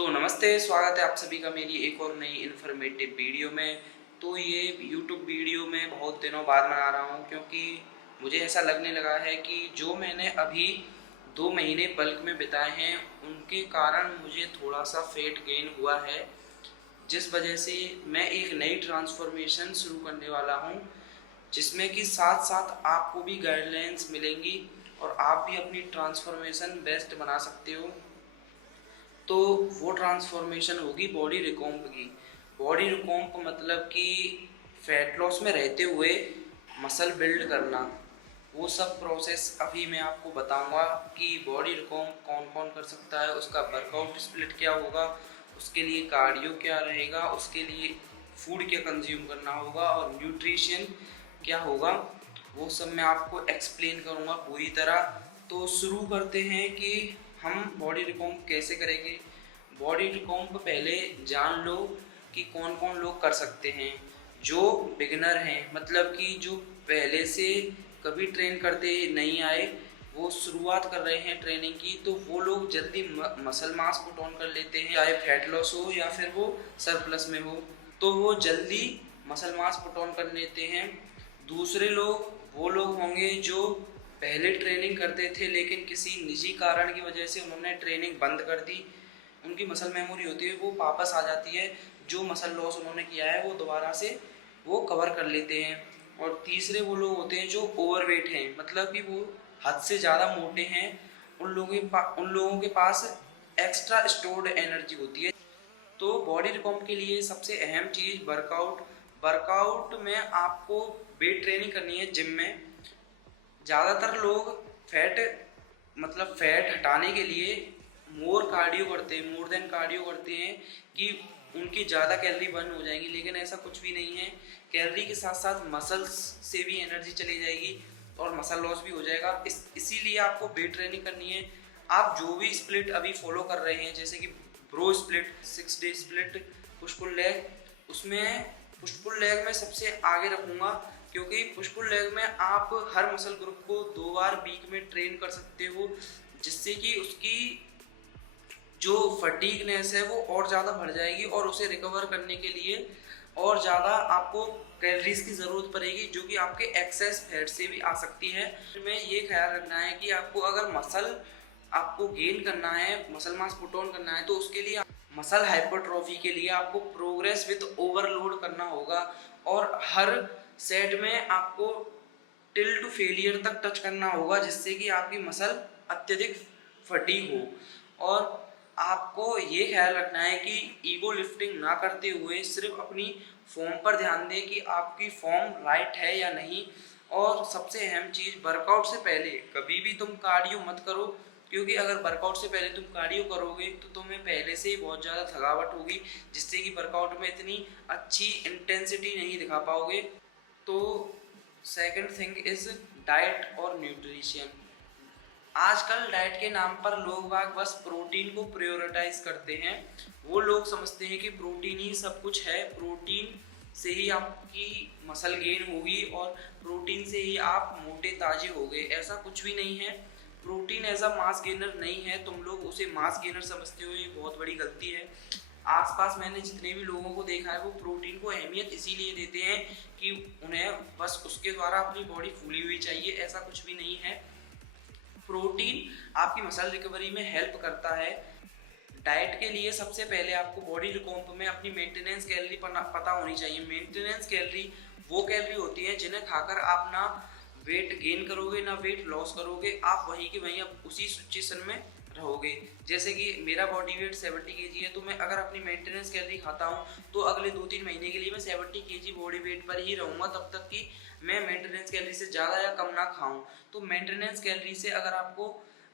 तो नमस्ते, स्वागत है आप सभी का मेरी एक और नई इन्फॉर्मेटिव वीडियो में। तो ये यूट्यूब वीडियो मैं बहुत दिनों बाद बना रहा हूँ क्योंकि मुझे ऐसा लगने लगा है कि जो मैंने अभी 2 महीने बल्क में बिताए हैं उनके कारण मुझे थोड़ा सा वेट गेन हुआ है, जिस वजह से मैं एक नई ट्रांसफॉर्मेशन शुरू करने वाला हूँ, जिसमें कि साथ साथ आपको भी गाइडलाइंस मिलेंगी और आप भी अपनी ट्रांसफॉर्मेशन बेस्ट बना सकते हो। तो वो ट्रांसफॉर्मेशन होगी बॉडी रिकॉम्प की। बॉडी रिकॉम्प मतलब कि फैट लॉस में रहते हुए मसल बिल्ड करना। वो सब प्रोसेस अभी मैं आपको बताऊंगा कि बॉडी रिकॉम्प कौन कौन कर सकता है, उसका वर्कआउट स्प्लिट क्या होगा, उसके लिए कार्डियो क्या रहेगा, उसके लिए फूड क्या कंज्यूम करना होगा और न्यूट्रिशन क्या होगा। वो सब मैं आपको एक्सप्लेन करूँगा पूरी तरह। तो शुरू करते हैं कि हम बॉडी रिकॉम्प कैसे करेंगे। बॉडी रिकॉम्प पहले जान लो कि कौन कौन लोग कर सकते हैं। जो बिगिनर हैं, मतलब कि जो पहले से कभी ट्रेन करते नहीं आए, वो शुरुआत कर रहे हैं ट्रेनिंग की, तो वो लोग जल्दी मसल मास पुट ऑन कर लेते हैं, चाहे फैट लॉस हो या फिर वो सरप्लस में हो, तो वो जल्दी मसल मास पुट ऑन कर लेते हैं। दूसरे लोग वो लोग होंगे जो पहले ट्रेनिंग करते थे लेकिन किसी निजी कारण की वजह से उन्होंने ट्रेनिंग बंद कर दी। उनकी मसल मेमोरी होती है, वो वापस आ जाती है, जो मसल लॉस उन्होंने किया है वो दोबारा से वो कवर कर लेते हैं। और तीसरे वो लोग होते हैं जो ओवरवेट हैं, मतलब कि वो हद से ज़्यादा मोटे हैं। उन लोगों के पास एक्स्ट्रा स्टोर्ड एनर्जी होती है। तो बॉडी रिकॉम्प के लिए सबसे अहम चीज़ वर्कआउट। वर्कआउट में आपको वेट ट्रेनिंग करनी है जिम में। ज़्यादातर लोग फैट मतलब फैट हटाने के लिए मोर देन कार्डियो करते हैं कि उनकी ज़्यादा कैलोरी बर्न हो जाएंगी, लेकिन ऐसा कुछ भी नहीं है। कैलोरी के साथ साथ मसल्स से भी एनर्जी चली जाएगी और मसल लॉस भी हो जाएगा। इसीलिए आपको वेट ट्रेनिंग करनी है। आप जो भी स्प्लिट अभी फॉलो कर रहे हैं, जैसे कि bro split, 6 day split, push pull leg, उसमें पुश पुल लेग में सबसे आगे रखूँगा क्योंकि पुश पुल लेग में आप हर मसल ग्रुप को 2 बार वीक में ट्रेन कर सकते हो, जिससे कि उसकी जो फटीगनेस है वो और ज़्यादा बढ़ जाएगी और उसे रिकवर करने के लिए और ज़्यादा आपको कैलोरीज की ज़रूरत पड़ेगी, जो कि आपके एक्सेस फैट से भी आ सकती है। में ये ख्याल रखना है कि आपको अगर मसल आपको गेन करना है, मसल मास पुट ऑन करना है, तो उसके लिए मसल हाइपरट्रॉफी के लिए आपको प्रोग्रेस विद ओवरलोड करना होगा और हर सेट में आपको टिल टू फेलियर तक टच करना होगा, जिससे कि आपकी मसल अत्यधिक फटीग हो। और आपको ये ख्याल रखना है कि ईगो लिफ्टिंग ना करते हुए सिर्फ अपनी फॉर्म पर ध्यान दें कि आपकी फॉर्म राइट है या नहीं। और सबसे अहम चीज़, वर्कआउट से पहले कभी भी तुम कार्डियो मत करो, क्योंकि अगर वर्कआउट से पहले तुम कार्डियो करोगे तो तुम्हें पहले से ही बहुत ज़्यादा थकावट होगी, जिससे कि वर्कआउट में इतनी अच्छी इंटेंसिटी नहीं दिखा पाओगे। तो सेकंड थिंग इज़ डाइट और न्यूट्रिशन। आजकल डाइट के नाम पर लोग बाग बस प्रोटीन को प्रायोरिटाइज करते हैं। वो लोग समझते हैं कि प्रोटीन ही सब कुछ है, प्रोटीन से ही आपकी मसल गेन होगी और प्रोटीन से ही आप मोटे ताजे होगे। ऐसा कुछ भी नहीं है। Protein as a mass gainer नहीं है, तुम लोग उसे मास गेनर समझते हो, ये बहुत बड़ी गलती है। आसपास मैंने जितने भी लोगों को देखा है वो प्रोटीन को अहमियत इसीलिए देते हैं कि उन्हें बस उसके द्वारा अपनी बॉडी फूली हुई चाहिए, ऐसा कुछ भी नहीं है। प्रोटीन आपकी मसल रिकवरी में हेल्प करता है। डाइट के लिए सबसे पहले आपको बॉडी रिकॉम्प में अपनी मेंटेनेंस कैलोरी पता होनी चाहिए। मेंटेनेंस कैलोरी वो कैलोरी होती है जिन्हें खाकर आप ना वेट गेन करोगे ना वेट लॉस करोगे, आप वहीं के वहीं अब उसी सिचुएशन में रहोगे। जैसे कि मेरा बॉडी वेट 70 kg है, तो मैं अगर अपनी मेंटेनेंस कैलोरी खाता हूँ तो अगले 2-3 महीने के लिए मैं 70 kg बॉडी वेट पर ही रहूँगा, तब तक कि मैं मेंटेनेंस कैलोरी से ज़्यादा या कम ना खाऊं। तो मेंटेनेंस कैलोरी से अगर आपको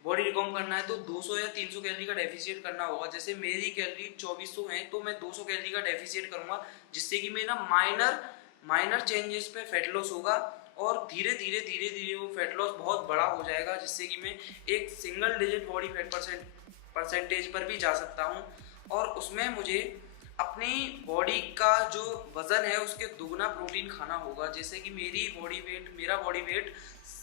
बॉडी रिकॉम करना है तो 200 या 300 कैलोरी का डेफिसिट करना होगा। जैसे मेरी कैलोरी 2400 है तो मैं 200 कैलोरी का डेफिसिट करूँगा, जिससे कि मेरा माइनर चेंजेस पे फैट लॉस होगा और धीरे धीरे वो फैट लॉस बहुत बड़ा हो जाएगा, जिससे कि मैं एक single digit body fat percentage पर भी जा सकता हूँ। और उसमें मुझे अपनी बॉडी का जो वज़न है उसके दुगना प्रोटीन खाना होगा। जैसे कि मेरा बॉडी वेट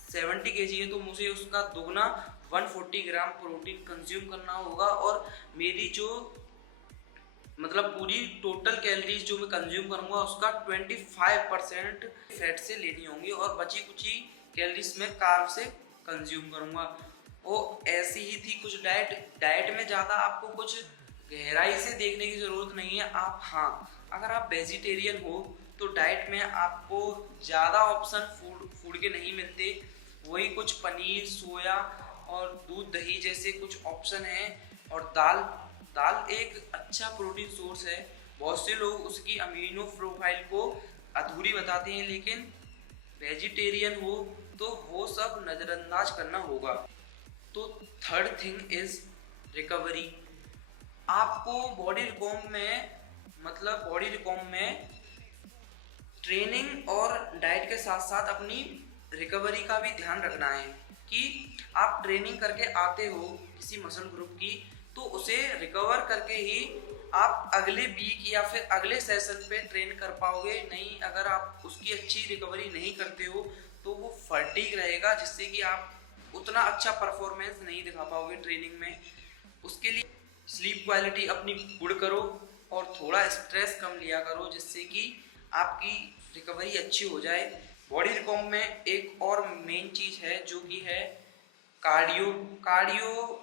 70 kg है, तो मुझे उसका दुगना 140 ग्राम प्रोटीन कंज्यूम करना होगा। और मेरी जो मतलब पूरी टोटल कैलोरीज जो मैं कंज्यूम करूंगा उसका 25% फैट से लेनी होंगी और बची कुची कैलोरीज में कार्ब से कंज्यूम करूंगा। वो ऐसी ही थी कुछ डाइट में ज़्यादा आपको कुछ गहराई से देखने की ज़रूरत नहीं है। आप हाँ, अगर आप वेजिटेरियन हो तो डाइट में आपको ज़्यादा ऑप्शन फूड के नहीं मिलते। वही कुछ पनीर, सोया और दूध, दही जैसे कुछ ऑप्शन हैं। और दाल दाल एक अच्छा प्रोटीन सोर्स है। बहुत से लोग उसकी अमीनो प्रोफाइल को अधूरी बताते हैं, लेकिन वेजिटेरियन हो तो वो सब नज़रअंदाज करना होगा। तो थर्ड थिंग इज रिकवरी। आपको बॉडी रिकॉम में ट्रेनिंग और डाइट के साथ साथ अपनी रिकवरी का भी ध्यान रखना है कि आप ट्रेनिंग करके आते हो किसी मसल ग्रुप की, तो उसे रिकवर करके ही आप अगले वीक या फिर अगले सेशन पे ट्रेन कर पाओगे। नहीं, अगर आप उसकी अच्छी रिकवरी नहीं करते हो तो वो फटीग रहेगा, जिससे कि आप उतना अच्छा परफॉर्मेंस नहीं दिखा पाओगे ट्रेनिंग में। उसके लिए स्लीप क्वालिटी अपनी गुड करो और थोड़ा स्ट्रेस कम लिया करो, जिससे कि आपकी रिकवरी अच्छी हो जाए। बॉडी रिकॉम में एक और मेन चीज़ है जो कि है कार्डियो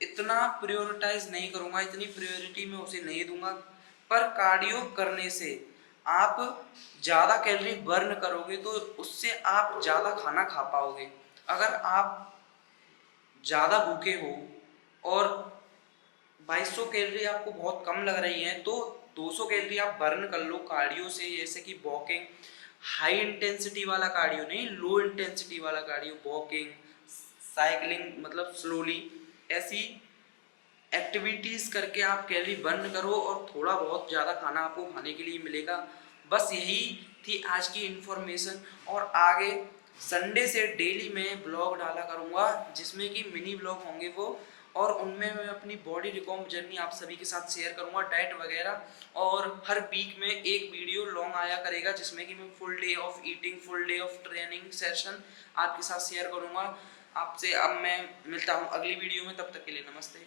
इतना प्रायोरिटाइज नहीं करूँगा, इतनी प्रायोरिटी मैं उसे नहीं दूंगा। पर कार्डियो करने से आप ज़्यादा कैलोरी बर्न करोगे तो उससे आप ज़्यादा खाना खा पाओगे। अगर आप ज़्यादा भूखे हो और 2200 कैलोरी आपको बहुत कम लग रही है तो 200 कैलोरी आप बर्न कर लो कार्डियो से, जैसे कि वॉकिंग, हाई इंटेंसिटी वाला कार्डियो नहीं, लो इंटेंसिटी वाला कार्डियो, वॉकिंग, साइकिलिंग मतलब स्लोली, ऐसी एक्टिविटीज़ करके आप कैलोरी बर्न करो और थोड़ा बहुत ज़्यादा खाना आपको खाने के लिए मिलेगा। बस यही थी आज की इन्फॉर्मेशन। और आगे संडे से डेली मैं ब्लॉग डाला करूँगा, जिसमें कि मिनी ब्लॉग होंगे वो, और उनमें मैं अपनी बॉडी रिकॉम जर्नी आप सभी के साथ शेयर करूँगा, डाइट वगैरह। और हर वीक में एक वीडियो लॉन्ग आया करेगा, जिसमें कि मैं full day of eating, full day of training session आपके साथ शेयर करूँगा। आपसे अब मैं मिलता हूँ अगली वीडियो में, तब तक के लिए नमस्ते।